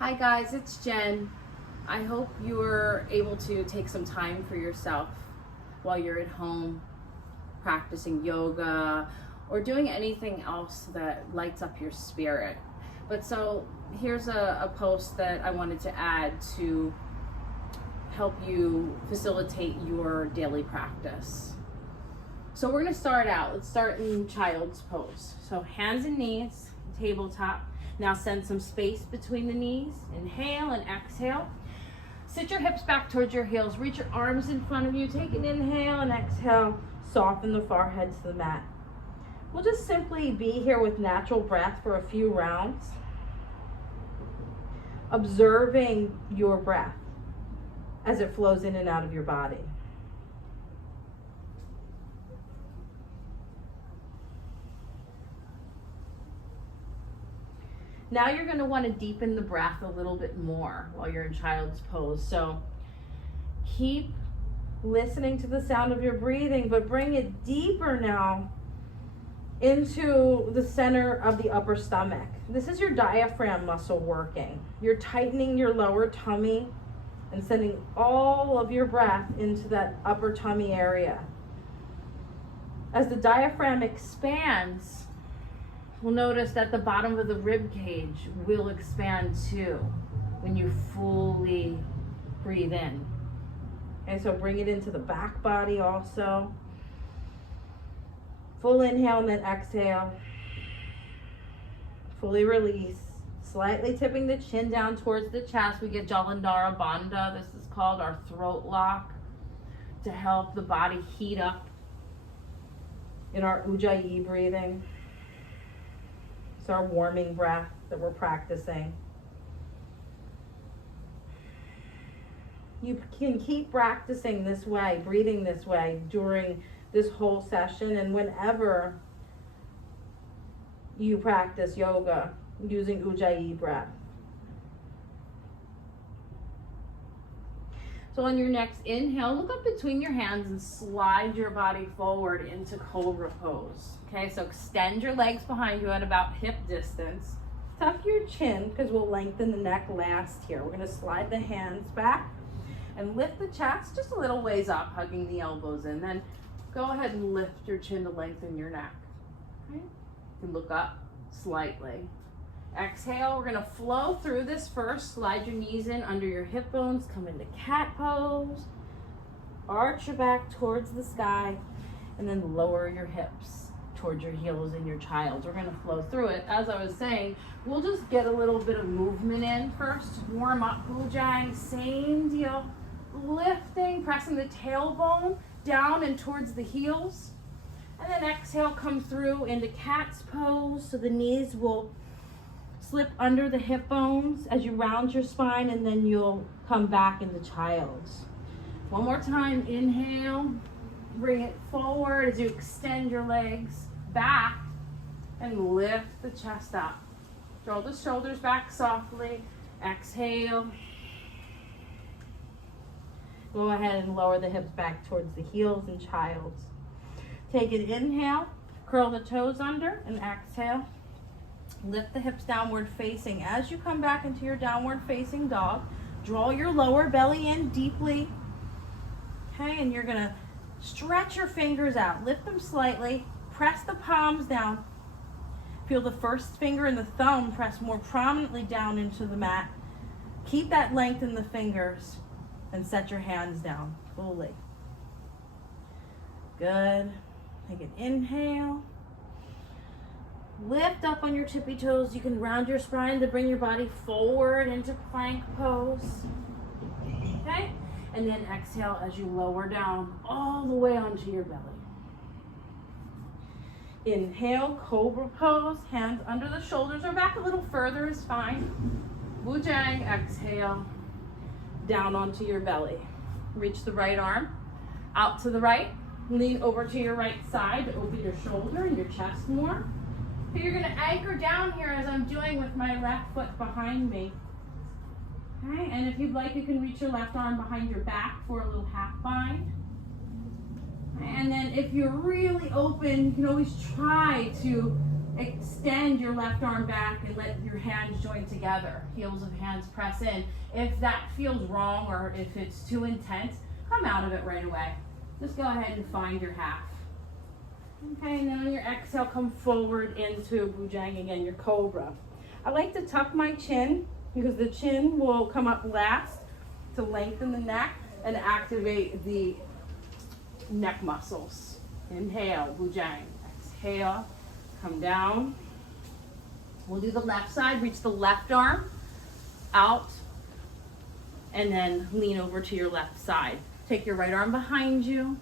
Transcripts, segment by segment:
Hi guys, it's Jen. I hope you're able to take some time for yourself while you're at home practicing yoga or doing anything else that lights up your spirit. But so here's a post that I wanted to add to help you facilitate your daily practice. So we're going to start out. Let's start in child's pose. So hands and knees, tabletop. Now send some space between the knees. Inhale and exhale. Sit your hips back towards your heels. Reach your arms in front of you. Take an inhale and exhale. Soften the forehead to the mat. We'll just simply be here with natural breath for a few rounds. Observing your breath as it flows in and out of your body. Now you're going to want to deepen the breath a little bit more while you're in child's pose. So keep listening to the sound of your breathing, but bring it deeper now into the center of the upper stomach. This is your diaphragm muscle working. You're tightening your lower tummy and sending all of your breath into that upper tummy area. As the diaphragm expands, we'll notice that the bottom of the rib cage will expand too when you fully breathe in. Okay, so bring it into the back body also. Full inhale and then exhale. Fully release. Slightly tipping the chin down towards the chest. We get Jalandhara Bandha. This is called our throat lock to help the body heat up in our Ujjayi breathing. It's our warming breath that we're practicing. You can keep practicing this way, breathing this way during this whole session and whenever you practice yoga using Ujjayi breath. So on your next inhale, look up between your hands and slide your body forward into cobra pose. Okay, so extend your legs behind you at about hip distance. Tuck your chin because we'll lengthen the neck last here. We're going to slide the hands back and lift the chest just a little ways up, hugging the elbows in. Then go ahead and lift your chin to lengthen your neck. Okay? You can look up slightly. Exhale, we're gonna flow through this first. Slide your knees in under your hip bones, come into cat pose. Arch your back towards the sky, and then lower your hips towards your heels in your child. We're gonna flow through it. As I was saying, we'll just get a little bit of movement in first. Warm up Bujang, same deal. Lifting, pressing the tailbone down and towards the heels. And then exhale, come through into cat's pose. So the knees will slip under the hip bones as you round your spine, and then you'll come back into child's. One more time, inhale, bring it forward as you extend your legs back and lift the chest up. Draw the shoulders back softly, exhale. Go ahead and lower the hips back towards the heels in child's. Take an inhale, curl the toes under, and exhale. Lift the hips downward facing. As you come back into your downward facing dog, draw your lower belly in deeply. Okay, and you're gonna stretch your fingers out. Lift them slightly. Press the palms down. Feel the first finger and the thumb press more prominently down into the mat. Keep that length in the fingers and set your hands down fully. Good. Take an inhale. Lift up on your tippy toes. You can round your spine to bring your body forward into plank pose. Okay? And then exhale as you lower down all the way onto your belly. Inhale, cobra pose. Hands under the shoulders or back a little further is fine. Bujang, exhale. Down onto your belly. Reach the right arm out to the right. Lean over to your right side to open your shoulder and your chest more. So you're going to anchor down here as I'm doing with my left foot behind me. Okay, and if you'd like, you can reach your left arm behind your back for a little half bind. And then if you're really open, you can always try to extend your left arm back and let your hands join together. Heels of hands press in. If that feels wrong or if it's too intense, come out of it right away. Just go ahead and find your half. Okay, and then on your exhale, come forward into Bujang again, your cobra. I like to tuck my chin because the chin will come up last to lengthen the neck and activate the neck muscles. Inhale, Bujang. Exhale, come down. We'll do the left side, reach the left arm out, and then lean over to your left side. Take your right arm behind you.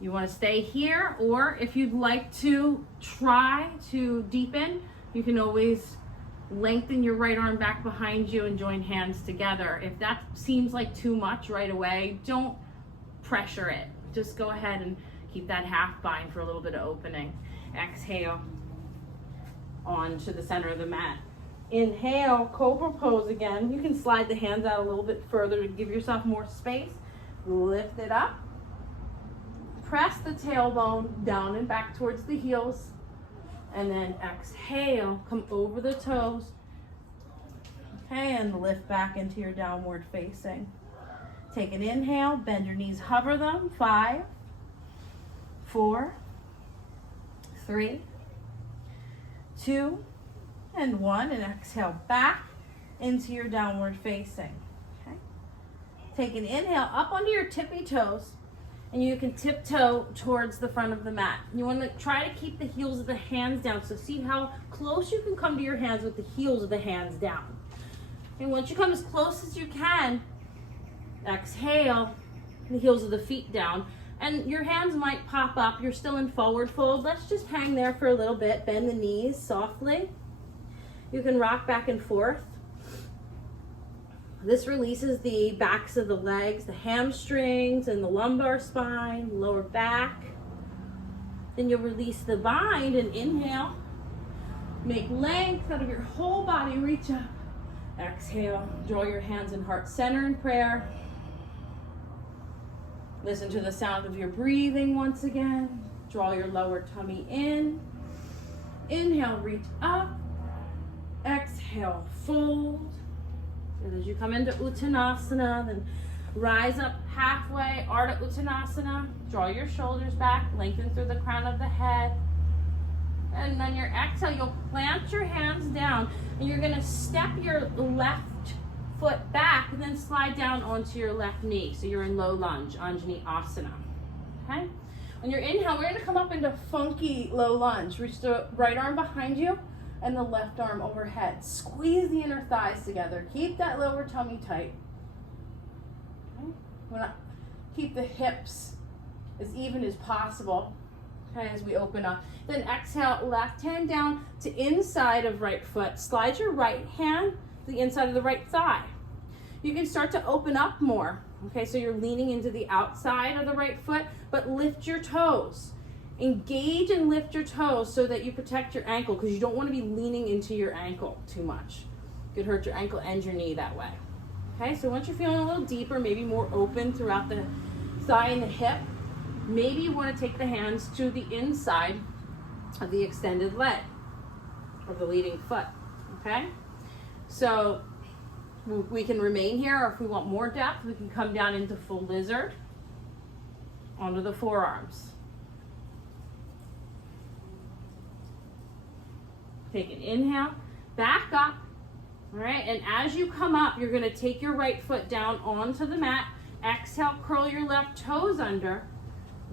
You want to stay here, or if you'd like to try to deepen, you can always lengthen your right arm back behind you and join hands together. If that seems like too much right away, don't pressure it. Just go ahead and keep that half bind for a little bit of opening. Exhale on to the center of the mat. Inhale, cobra pose again. You can slide the hands out a little bit further to give yourself more space. Lift it up. Press the tailbone down and back towards the heels. And then exhale, come over the toes. Okay, and lift back into your downward facing. Take an inhale, bend your knees, hover them. 5, 4, 3, 2, and 1. And exhale back into your downward facing. Okay. Take an inhale up onto your tippy toes. And you can tiptoe towards the front of the mat. You want to try to keep the heels of the hands down. So see how close you can come to your hands with the heels of the hands down. And once you come as close as you can, exhale, the heels of the feet down. And your hands might pop up. You're still in forward fold. Let's just hang there for a little bit. Bend the knees softly. You can rock back and forth. This releases the backs of the legs, the hamstrings and the lumbar spine, lower back. Then you'll release the bind and inhale. Make length out of your whole body, reach up. Exhale, draw your hands in heart center in prayer. Listen to the sound of your breathing once again. Draw your lower tummy in. Inhale, reach up. Exhale, fold. And as you come into Uttanasana, then rise up halfway, Ardha Uttanasana. Draw your shoulders back, lengthen through the crown of the head. And then your exhale, you'll plant your hands down, and you're gonna step your left foot back and then slide down onto your left knee. So you're in low lunge, Anjani Asana, okay? On your inhale, we're gonna come up into funky low lunge. Reach the right arm behind you and the left arm overhead. Squeeze the inner thighs together. Keep that lower tummy tight. Okay? We want to keep the hips as even as possible, okay, as we open up. Then exhale, left hand down to inside of right foot. Slide your right hand to the inside of the right thigh. You can start to open up more. Okay, so you're leaning into the outside of the right foot, but lift your toes. Engage and lift your toes so that you protect your ankle, because you don't want to be leaning into your ankle too much. It could hurt your ankle and your knee that way. Okay, so once you're feeling a little deeper, maybe more open throughout the thigh and the hip, maybe you want to take the hands to the inside of the extended leg of the leading foot. Okay, so we can remain here, or if we want more depth, we can come down into full lizard onto the forearms. Take an inhale, back up, all right? And as you come up, you're gonna take your right foot down onto the mat. Exhale, curl your left toes under,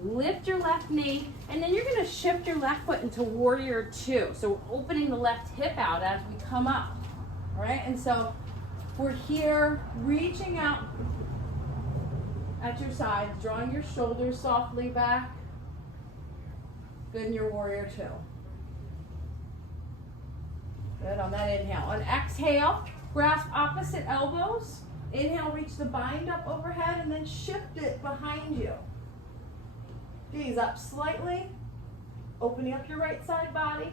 lift your left knee, and then you're gonna shift your left foot into warrior two. So we're opening the left hip out as we come up, all right? And so we're here, reaching out at your sides, drawing your shoulders softly back. Good in your warrior two. Good on that inhale. On exhale, grasp opposite elbows. Inhale, reach the bind up overhead, and then shift it behind you. Gaze up slightly, opening up your right side body.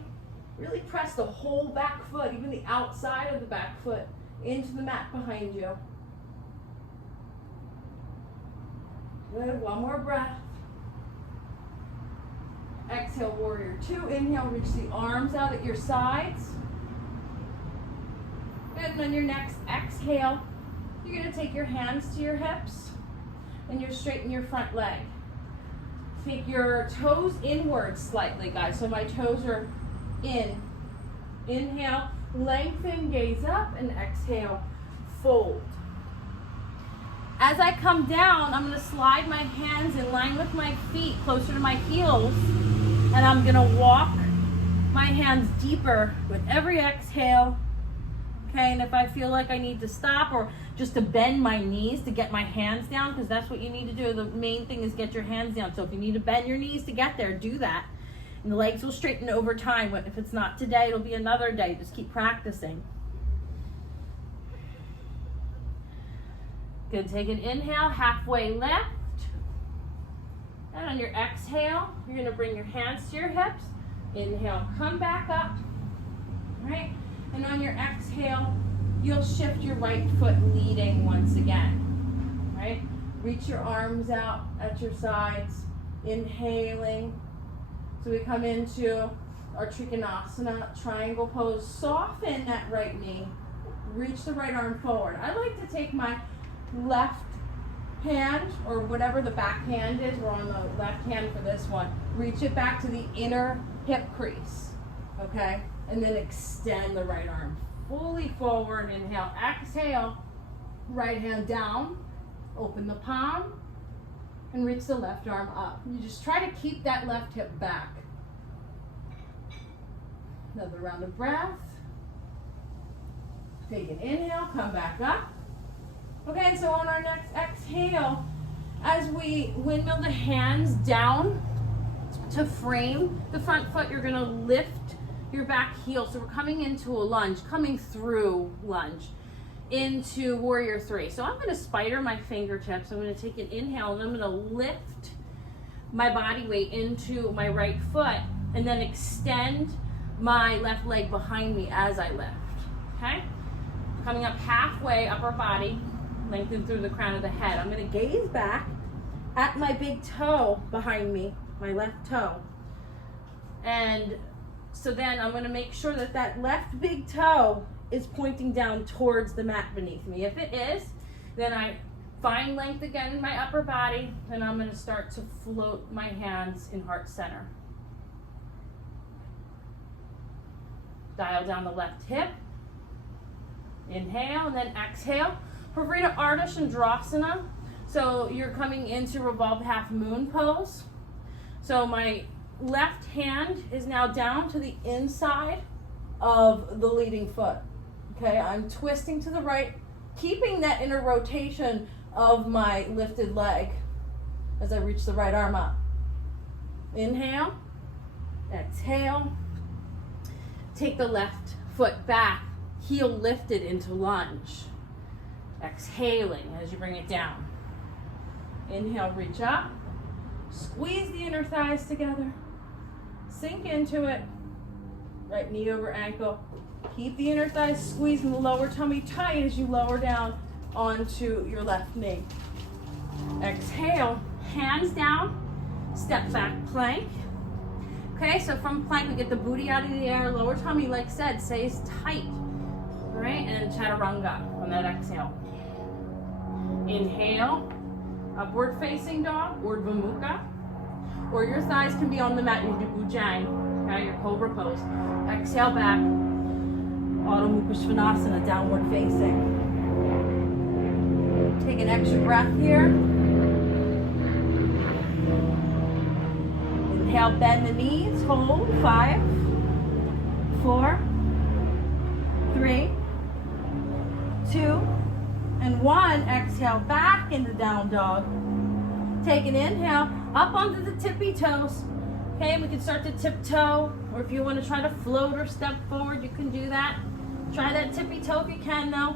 Really press the whole back foot, even the outside of the back foot, into the mat behind you. Good, one more breath. Exhale, warrior two. Inhale, reach the arms out at your sides. Good, and on your next exhale, you're gonna take your hands to your hips and you straighten your front leg. Take your toes inward slightly, guys. So my toes are in. Inhale, lengthen, gaze up, and exhale, fold. As I come down, I'm gonna slide my hands in line with my feet, closer to my heels, and I'm gonna walk my hands deeper with every exhale. Okay, and if I feel like I need to stop or just to bend my knees to get my hands down, because that's what you need to do. The main thing is get your hands down. So if you need to bend your knees to get there, do that. And the legs will straighten over time. But if it's not today, it'll be another day. Just keep practicing. Good, take an inhale, halfway left. And on your exhale, you're gonna bring your hands to your hips. Inhale, come back up, all right? And on your exhale, you'll shift your right foot leading once again, right? Reach your arms out at your sides, inhaling. So we come into our Trikonasana, triangle pose. Soften that right knee. Reach the right arm forward. I like to take my left hand, or whatever the back hand is, we're on the left hand for this one. Reach it back to the inner hip crease, okay? And then extend the right arm fully forward. Inhale, exhale, right hand down, open the palm, and reach the left arm up. You just try to keep that left hip back. Another round of breath. Take an inhale, come back up. Okay, so on our next exhale, as we windmill the hands down to frame the front foot, you're gonna lift your back heel. So we're coming into a lunge, coming through lunge into warrior three. So I'm gonna spider my fingertips. I'm gonna take an inhale and I'm gonna lift my body weight into my right foot and then extend my left leg behind me as I lift, okay? Coming up halfway, upper body, lengthen through the crown of the head. I'm gonna gaze back at my big toe behind me, my left toe. And so then I'm gonna make sure that that left big toe is pointing down towards the mat beneath me. If it is, then I find length again in my upper body, and I'm gonna start to float my hands in heart center. Dial down the left hip. Inhale, and then exhale. Pavrita Ardha Chandrasana. So you're coming into revolved half moon pose. So my left hand is now down to the inside of the leading foot. Okay, I'm twisting to the right, keeping that inner rotation of my lifted leg as I reach the right arm up. Inhale, exhale. Take the left foot back, heel lifted into lunge. Exhaling as you bring it down. Inhale, reach up. Squeeze the inner thighs together. Sink into it. Right knee over ankle. Keep the inner thighs squeezed and the lower tummy tight as you lower down onto your left knee. Exhale, hands down, step back plank. Okay, so from plank we get the booty out of the air, lower tummy, like said, stays tight. All right, and chaturanga on that exhale. Inhale, upward facing dog, Urdhva Mukha. Or your thighs can be on the mat, you do bujang, okay, your cobra pose. Exhale back, Adho Mukha Svanasana, downward facing. Take an extra breath here. Inhale, bend the knees, hold, 5, 4, 3, 2, and 1. Exhale, back into down dog. Take an inhale, up onto the tippy toes. Okay, we can start to tiptoe, or if you want to try to float or step forward, you can do that. Try that tippy toe if you can though.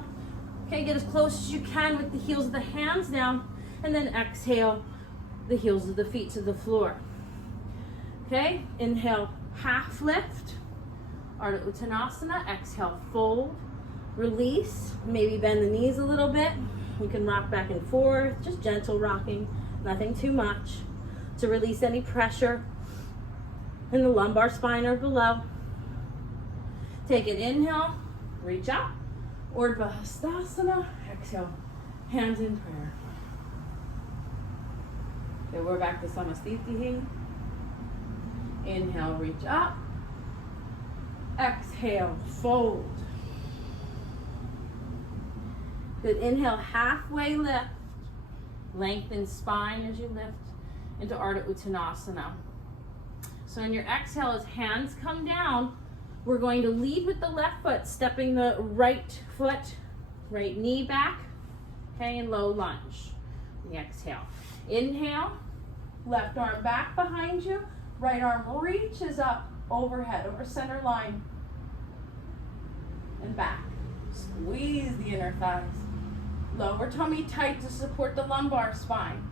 Okay, get as close as you can with the heels of the hands down, and then exhale the heels of the feet to the floor. Okay, inhale, half lift, Ardha Uttanasana. Exhale, fold, release, maybe bend the knees a little bit. You can rock back and forth, just gentle rocking, nothing too much to release any pressure. and the lumbar spine or below. Take an inhale, reach up, Urdhva Hastasana. Exhale, hands in prayer. Okay, we're back to Samasthiti. Inhale, reach up. Exhale, fold. Good, inhale, halfway lift. Lengthen spine as you lift into Ardha Uttanasana. So in your exhale, as hands come down, we're going to lead with the left foot, stepping the right foot, right knee back, okay, and low lunge. The exhale. Inhale, left arm back behind you, right arm reaches up overhead, over center line, and back. Squeeze the inner thighs. Lower tummy tight to support the lumbar spine.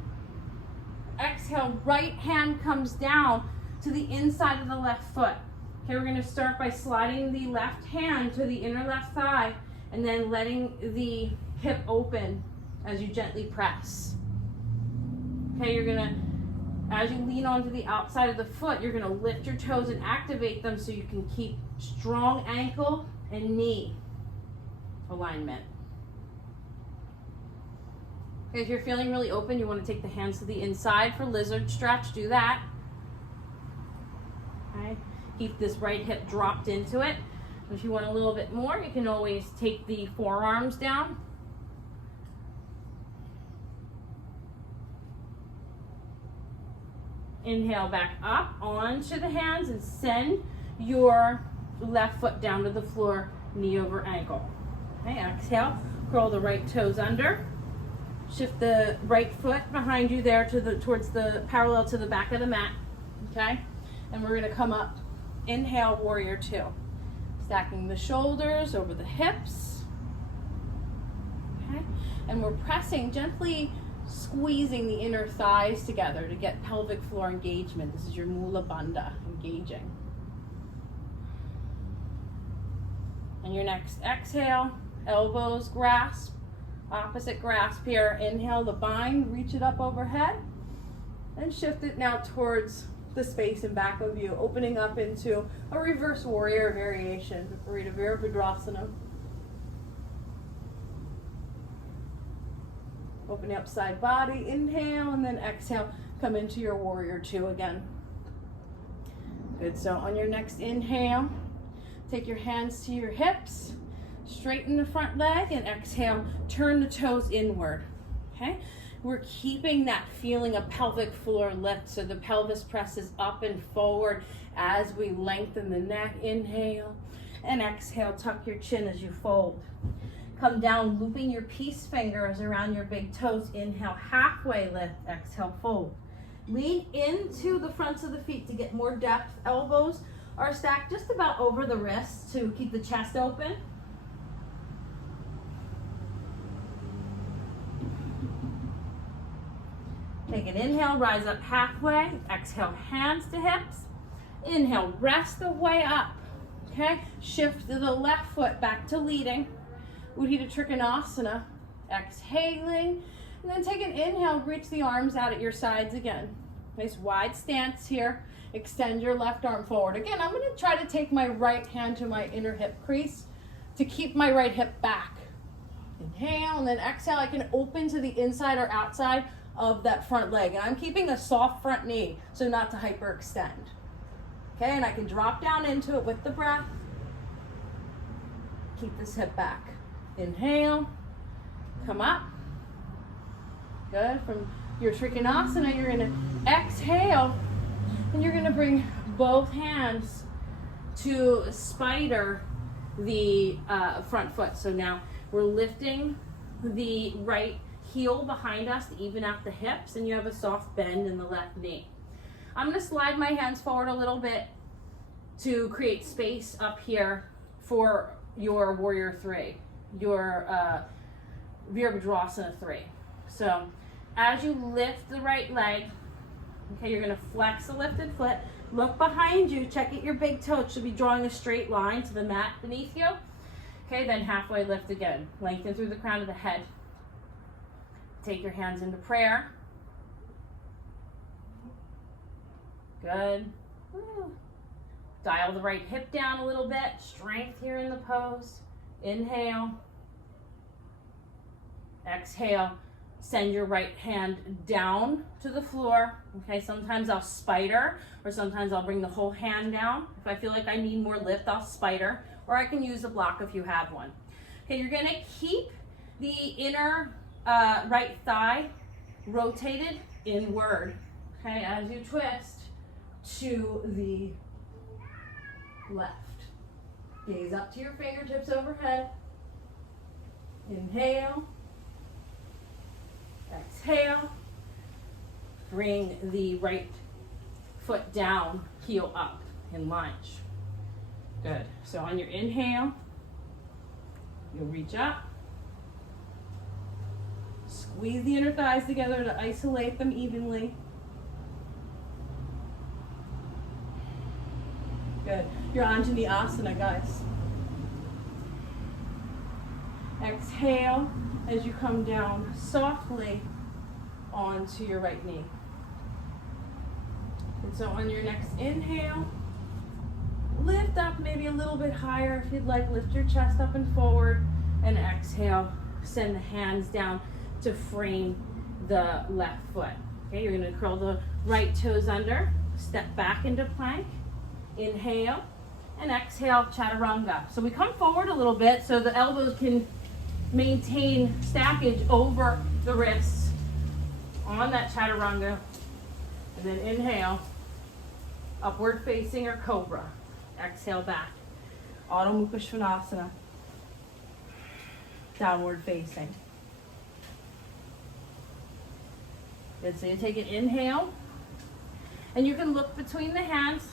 Exhale, right hand comes down to the inside of the left foot. Okay, we're going to start by sliding the left hand to the inner left thigh and then letting the hip open as you gently press. Okay, you're going to, as you lean onto the outside of the foot, you're going to lift your toes and activate them so you can keep strong ankle and knee alignment. Okay, if you're feeling really open, you want to take the hands to the inside for lizard stretch. Do that. Okay. Keep this right hip dropped into it. If you want a little bit more, you can always take the forearms down. Inhale back up onto the hands and send your left foot down to the floor, knee over ankle. Okay, exhale, curl the right toes under. Shift the right foot behind you there to towards the parallel to the back of the mat. Okay, and we're going to come up. Inhale, warrior two. Stacking the shoulders over the hips. Okay, and we're pressing, gently squeezing the inner thighs together to get pelvic floor engagement. This is your Mula Bandha engaging. And your next exhale, elbows grasp, opposite grasp here. Inhale the bind, reach it up overhead, and shift it now towards the space in back of you, opening up into a reverse warrior variation, Viparita Virabhadrasana. Opening up side body, inhale, and then exhale, come into your warrior two again. Good, so on your next inhale, take your hands to your hips, straighten the front leg, and exhale, turn the toes inward, okay? We're keeping that feeling of pelvic floor lift, so the pelvis presses up and forward as we lengthen the neck. Inhale, and exhale, tuck your chin as you fold. Come down, looping your peace fingers around your big toes. Inhale, halfway lift, exhale, fold. Lean into the fronts of the feet to get more depth. Elbows are stacked just about over the wrists to keep the chest open. Take an inhale, rise up halfway. Exhale, hands to hips. Inhale, rest the way up. Okay, shift the left foot back to leading. Uddiyana Trikonasana. Exhaling, and then take an inhale, reach the arms out at your sides again. Nice wide stance here. Extend your left arm forward. Again, I'm going to try to take my right hand to my inner hip crease to keep my right hip back. Inhale, and then exhale. I can open to the inside or outside of that front leg, and I'm keeping a soft front knee so not to hyperextend. Okay, and I can drop down into it with the breath. Keep this hip back. Inhale, come up. Good. From your Trikonasana, you're going to exhale, and you're going to bring both hands to spider the front foot. So now we're lifting the right heel behind us to even out the hips, and you have a soft bend in the left knee. I'm going to slide my hands forward a little bit to create space up here for your warrior three, your Virabhadrasana 3. So as you lift the right leg, okay, you're going to flex the lifted foot, look behind you, check at your big toe. It should be drawing a straight line to the mat beneath you. Okay, then halfway lift again. Lengthen through the crown of the head. Take your hands into prayer. Good. Dial the right hip down a little bit. Strength here in the pose. Inhale. Exhale. Send your right hand down to the floor. Okay, sometimes I'll spider, or sometimes I'll bring the whole hand down. If I feel like I need more lift, I'll spider, or I can use a block if you have one. Okay, you're gonna keep the inner right thigh rotated inward, okay, as you twist to the left. Gaze up to your fingertips overhead. Inhale. Exhale. Bring the right foot down, heel up in lunge. Good. So on your inhale, you'll reach up. Squeeze the inner thighs together to isolate them evenly. Good. You're onto the asana, guys. Exhale as you come down softly onto your right knee. And so on your next inhale, lift up maybe a little bit higher if you'd like. Lift your chest up and forward. And exhale, send the hands down to frame the left foot. Okay, you're going to curl the right toes under, step back into plank, inhale, and exhale, chaturanga. So we come forward a little bit so the elbows can maintain stackage over the wrists on that chaturanga. And then inhale, upward facing or cobra. Exhale back, Adho Mukha Svanasana, downward facing. Good, so you take an inhale, and you can look between the hands.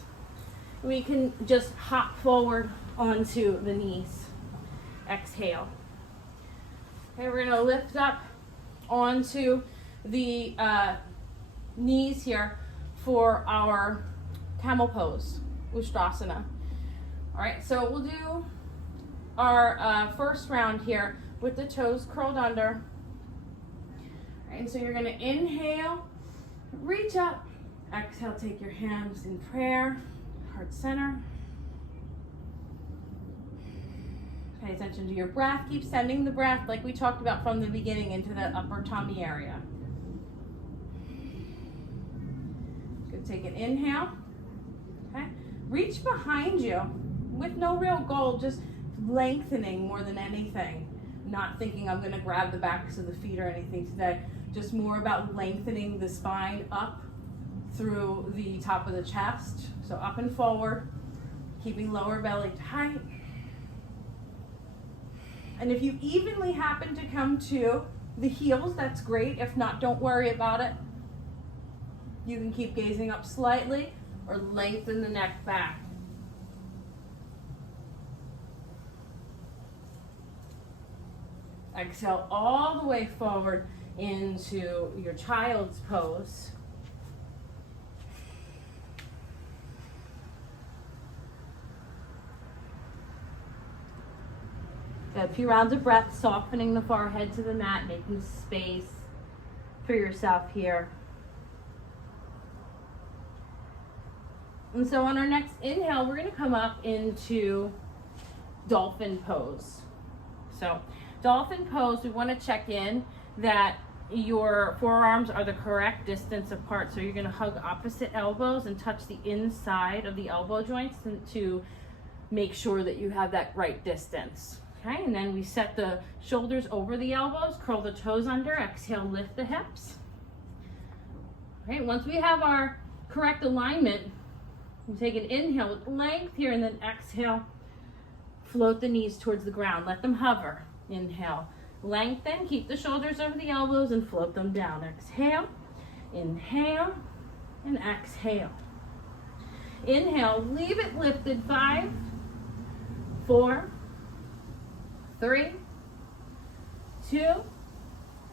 We can just hop forward onto the knees. Exhale. Okay, we're gonna lift up onto the knees here for our camel pose, Ustrasana. All right, so we'll do our first round here with the toes curled under. All right, so you're gonna inhale, reach up, exhale, take your hands in prayer, heart center. Pay attention to your breath. Keep sending the breath like we talked about from the beginning into that upper tummy area. Good, take an inhale. Okay, reach behind you with no real goal, just lengthening more than anything. Not thinking I'm gonna grab the backs of the feet or anything today. Just more about lengthening the spine up through the top of the chest. So up and forward, keeping lower belly tight. And if you evenly happen to come to the heels, that's great. If not, don't worry about it. You can keep gazing up slightly or lengthen the neck back. Exhale all the way forward into your child's pose. A few rounds of breath, softening the forehead to the mat, making space for yourself here. And so on our next inhale, we're going to come up into dolphin pose. So dolphin pose, we want to check in that your forearms are the correct distance apart. So you're going to hug opposite elbows and touch the inside of the elbow joints to make sure that you have that right distance. Okay, and then we set the shoulders over the elbows, curl the toes under, exhale, lift the hips. Okay, once we have our correct alignment, we take an inhale with length here and then exhale, float the knees towards the ground, let them hover. Inhale, lengthen, keep the shoulders over the elbows and float them down. Exhale, inhale, and exhale. Inhale, leave it lifted, 5, 4, 3, 2,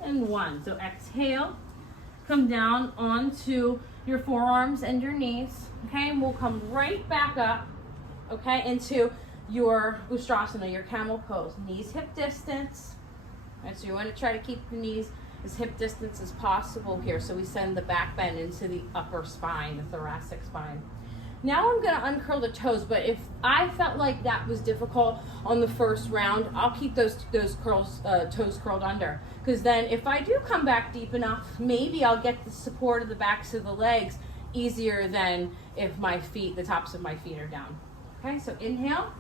and 1. So exhale, come down onto your forearms and your knees, okay? And we'll come right back up, okay, into your Ustrasana, your camel pose. Knees hip distance. All right, so you want to try to keep your knees as hip distance as possible here. So we send the back bend into the upper spine, the thoracic spine. Now I'm gonna uncurl the toes, but if I felt like that was difficult on the first round, I'll keep those toes curled under. Because then if I do come back deep enough, maybe I'll get the support of the backs of the legs easier than if the tops of my feet are down. Okay, so inhale,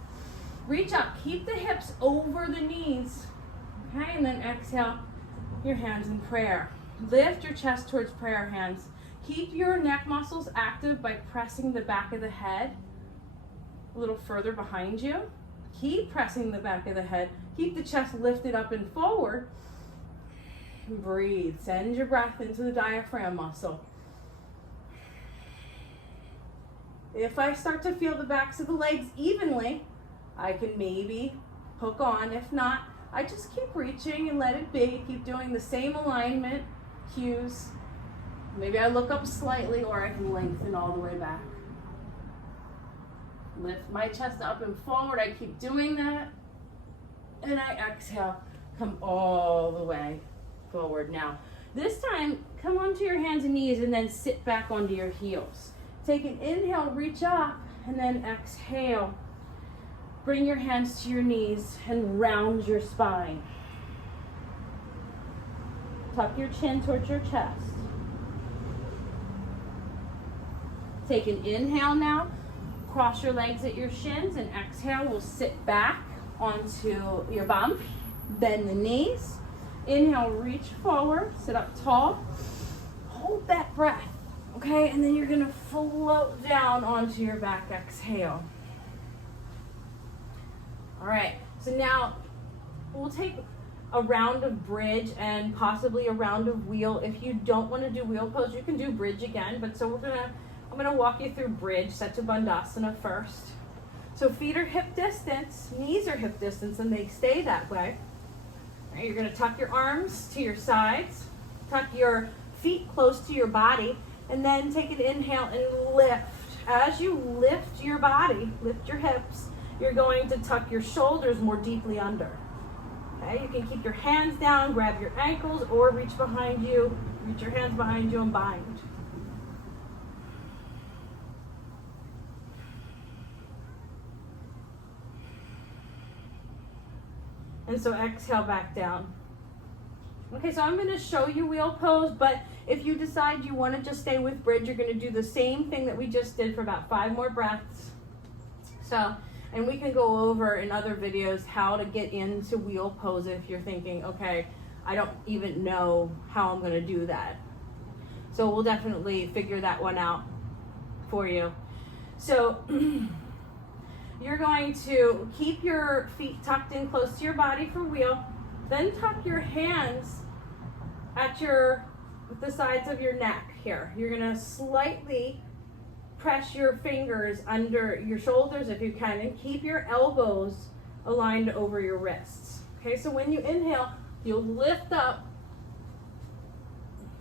reach up, keep the hips over the knees. Okay, and then exhale, your hands in prayer. Lift your chest towards prayer hands. Keep your neck muscles active by pressing the back of the head a little further behind you. Keep pressing the back of the head. Keep the chest lifted up and forward. Breathe. Send your breath into the diaphragm muscle. If I start to feel the backs of the legs evenly, I can maybe hook on. If not, I just keep reaching and let it be. Keep doing the same alignment cues. Maybe I look up slightly, or I can lengthen all the way back. Lift my chest up and forward. I keep doing that. And I exhale, come all the way forward. Now, this time, come onto your hands and knees and then sit back onto your heels. Take an inhale, reach up, and then exhale. Bring your hands to your knees and round your spine. Tuck your chin towards your chest. Take an inhale now, cross your legs at your shins, and exhale, we'll sit back onto your bum, bend the knees. Inhale, reach forward, sit up tall, hold that breath, okay? And then you're gonna float down onto your back, exhale. All right, so now we'll take a round of bridge and possibly a round of wheel. If you don't wanna do wheel pose, you can do bridge again, but so I'm gonna walk you through bridge, Setu Bandhasana first. So feet are hip distance, knees are hip distance, and they stay that way. All right, you're gonna tuck your arms to your sides, tuck your feet close to your body, and then take an inhale and lift. As you lift your body, lift your hips, you're going to tuck your shoulders more deeply under. Okay, you can keep your hands down, grab your ankles, or reach behind you, reach your hands behind you and bind. And so exhale back down. Okay, so I'm gonna show you wheel pose, but if you decide you wanna just stay with bridge, you're gonna do the same thing that we just did for about 5 more breaths. So, and we can go over in other videos how to get into wheel pose if you're thinking, okay, I don't even know how I'm gonna do that. So we'll definitely figure that one out for you. So, you're going to keep your feet tucked in close to your body for wheel, then tuck your hands at the sides of your neck here. You're gonna slightly press your fingers under your shoulders if you can, and keep your elbows aligned over your wrists. Okay, so when you inhale, you'll lift up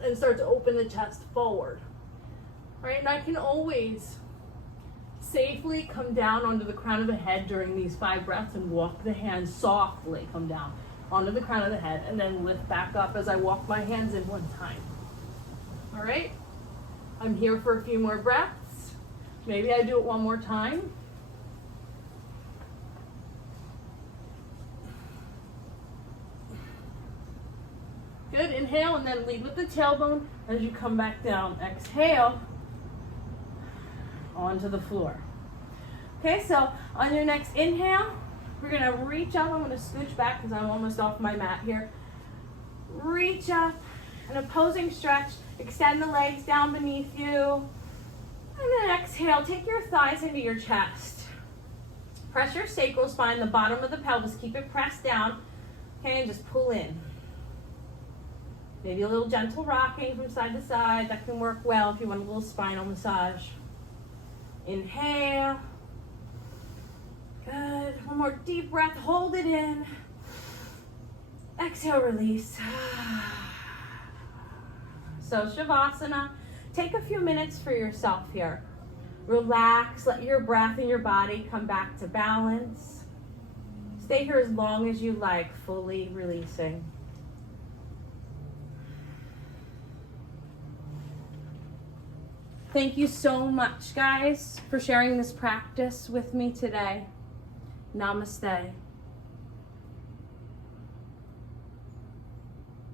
and start to open the chest forward. Right, and I can always safely come down onto the crown of the head during these 5 breaths and walk the hands softly, come down onto the crown of the head, and then lift back up as I walk my hands in one time. All right, I'm here for a few more breaths. Maybe I do it one more time. Good, inhale, and then lead with the tailbone as you come back down. Exhale, onto the floor. Okay, so on your next inhale, we're gonna reach up. I'm gonna scooch back because I'm almost off my mat here. Reach up, an opposing stretch. Extend the legs down beneath you. And then exhale, take your thighs into your chest. Press your sacral spine, the bottom of the pelvis. Keep it pressed down. Okay, and just pull in. Maybe a little gentle rocking from side to side. That can work well if you want a little spinal massage. Inhale. Good. One more deep breath. Hold it in. Exhale, release. So Shavasana. Take a few minutes for yourself here. Relax. Let your breath and your body come back to balance. Stay here as long as you like, fully releasing. Thank you so much, guys, for sharing this practice with me today. Namaste.